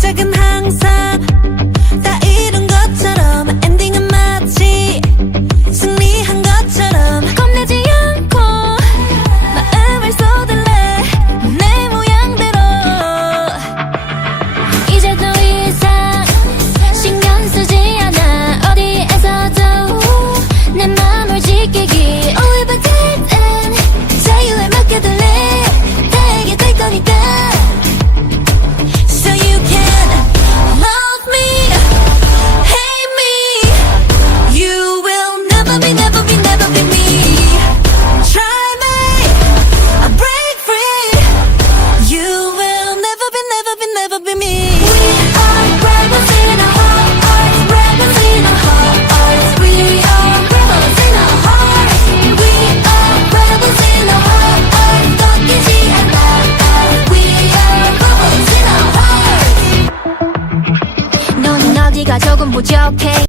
작은 네가 조금 부족해